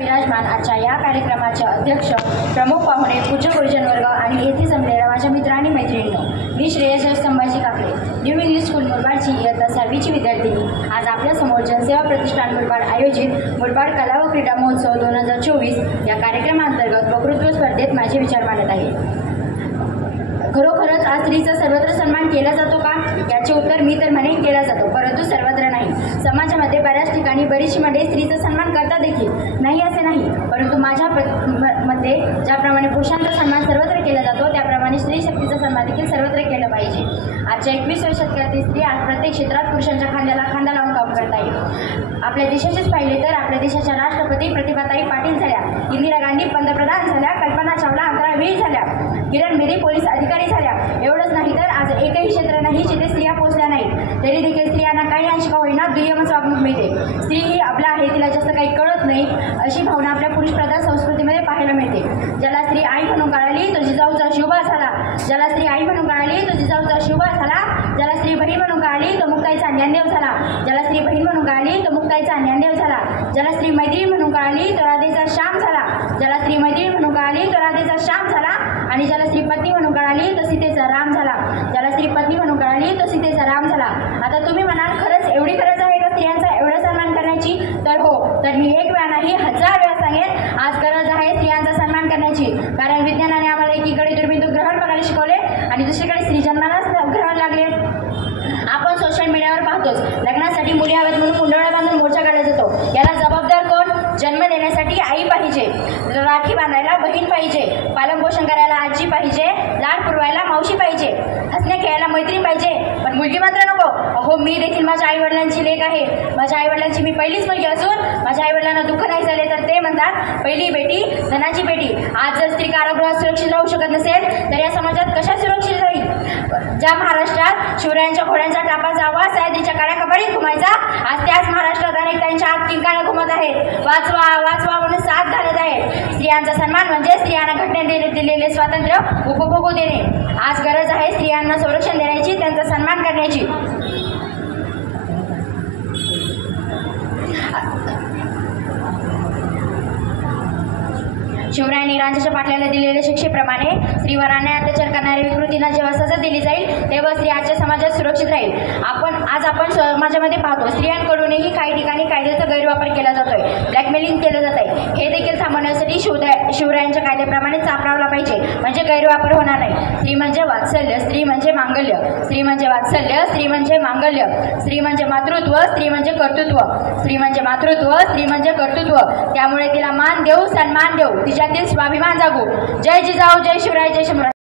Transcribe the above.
विराजमान आजच्या या कार्यक्रमाचे अध्यक्ष प्रमुख पाहुणे पूज्य गुरुजन वर्ग आणि येथे जमलेल्या माझ्या मित्र आणि मैत्रिणींनो, मी Shreyas Sambhaji Kakade, new English school मुरबाडची इयत्ता 6वीची विद्यार्थिनी आज आपल्यासमोर जनसेवा प्रतिष्ठान मुरबाड आयोजित मुरबाड कला व क्रीडा महोत्सव 2024 या कार्यक्रमांतर्गत वक्तृत्व स्पर्धेत माझे विचार मांडत आहे। खरोखरच आज स्त्रीचा सर्वत्र सन्मान केला जातो का? याचे उत्तर मी तर म्हणेन केला जातो, परंतु सर्वत्र नाही। समाजामध्ये बऱ्याच ठिकाणी बरीचशी मंडळी स्त्रीचा सन्मान करतात देखील, नाही असे नाही, परंतु माझ्या मते ज्याप्रमाणे पुरुषांचा सन्मान सर्वत्र केला जातो त्याप्रमाणे स्त्री शक्तीचा सन्मान देखील सर्वत्र केला पाहिजे। आजच्या 21व्या शतकातील स्त्री आज प्रत्येक क्षेत्रात पुरुषांच्या खांद्याला खांदा लावून काम करत आहे। आपल्या देशाचेच पाहिले तर आपल्या देशाच्या राष्ट्रपती प्रतिभाताई पाटील झाल्या, इंदिरा गांधी पंतप्रधान झाल्या, कल्पना चावला 11वी झाल्या, किरण बेदी पोलीस अधिकारी झाल्या। एवढंच नाही तर आज एकही क्षेत्र नाही जिथे स्त्रिया पोहोचल्या नाहीत, तरी देखील स्त्रियांना काही अंश का होईना दुय्यमच वागणूक मिळते। स्त्री ही आपला आहे, तिला जास्त काही कळत नाही अशी भावना आपल्या पुरुषप्रधान संस्कृतीमध्ये पाहायला मिळते। ज्याला स्त्री आई म्हणून कळाली तो जिजाऊचा शिवबा झाला, ज्याला स्त्री आई म्हणून कळाली तो जिजाऊचा शिवबा झाला, ज्याला स्त्री बहीण म्हणून कळाली तो मुक्ताईचा ज्ञानदेव झाला, ज्याला स्त्री बहीण म्हणून कळाली तो मुक्ताईचा ज्ञानदेव झाला, ज्याला स्त्री मैत्रीण म्हणून कळाली तो राधेचा श्याम झाला, ज्याला स्त्री मैत्रीण म्हणून कळाली तो राधेचा श्याम झाला, आणि ज्याला स्त्री पत्नी म्हणून कळाली तो सीतेचा राम झाला, ज्याला स्त्री पत्नी म्हणून कळाली तो सीतेचा राम झाला। आता तुम्ही म्हणाल खरंच एवढी गरज आहे का स्त्रियांचा एवढा सन्मान करण्याची? तर हो, तर मी एक वेळा नाही 1000 वेळा सांगेन आज गरज आहे स्त्रियांचा सन्मान करण्याची। कारण विज्ञानाने आम्हाला एकीकडे दुर्बिंदू ग्रहण बघायला शिकवले आणि दुसरीकडे स्त्री जन्मालाच ग्रहण लागले। आपण सोशल मीडियावर पाहतोच, लग्नासाठी मुली हव्यात म्हणून मुंडवळ्या बांधून मोर्चा काढला जातो। याला जबाबदार कोण? जन्म देण्यासाठी आई पाहिजे, राखी बांधायला बहीण पाहिजे, पालनपोषण करायला आजी पाहिजे, लाड पुरवायला मावशी पाहिजे, हसण्या खेळायला मैत्रीण पाहिजे, पण मुलगी मात्र नको। अहो, मी देखील माझ्या आईवडिलांची लेक आहे। माझ्या आईवडिलांची मी पहिलीच मुलगी असून माझ्या आईवडिलांना दुःख नाही झाले तर ते म्हणतात पहिली बेटी धनाची पेटी। आज जर स्त्री कारागृहात सुरक्षित राहू शकत नसेल तर या समाजात कशा सुरक्षित राहील? ज्या महाराष्ट्रात शिवरायांच्या घोड्यांचा टापाचा आवाज सयाजीच्या काळ्या कपाळीत घुमायचा, आज त्याच महाराष्ट्रात अनेक त्यांच्या आत किंकाळ्या घुमत आहेत, वाचवा वाचवा म्हणून साथ घालत आहेत। स्त्रियांचा सन्मान म्हणजे स्त्रियांना घटनेने दिलेले स्वातंत्र्य उपभोगू देणे। आज गरज आहे स्त्रियांना संरक्षण देण्याची, त्यांचा सन्मान करण्याची। शिवरायांनी राजाच्या पाटल्याला दिलेल्या शिक्षेप्रमाणे स्त्रीवरांना अत्याचार करणाऱ्या विकृतींना जेव्हा सजा दिली जाईल तेव्हा स्त्री आजच्या समाजात सुरक्षित राहील। आपण समाजामध्ये पाहतो स्त्रियांकडूनही काही ठिकाणी कायद्याचा गैरवापर केला जातोय, ब्लॅकमेलिंग केलं जात आहे। हे देखील थांबवण्यासाठी शिवरायांच्या कायद्याप्रमाणे चापरावला पाहिजे, म्हणजे गैरवापर होणार नाही। स्त्री म्हणजे वात्सल्य, स्त्री म्हणजे मांगल्य, स्त्री म्हणजे वात्सल्य, स्त्री म्हणजे मांगल्य, स्त्री म्हणजे मातृत्व, स्त्री म्हणजे कर्तृत्व, स्त्री म्हणजे मातृत्व, स्त्री म्हणजे कर्तृत्व। त्यामुळे तिला मान देऊ, सन्मान देऊ, तिच्यातील स्वाभिमान जागू। जय जिजाऊ, जय शिवराय, जय शिवराय।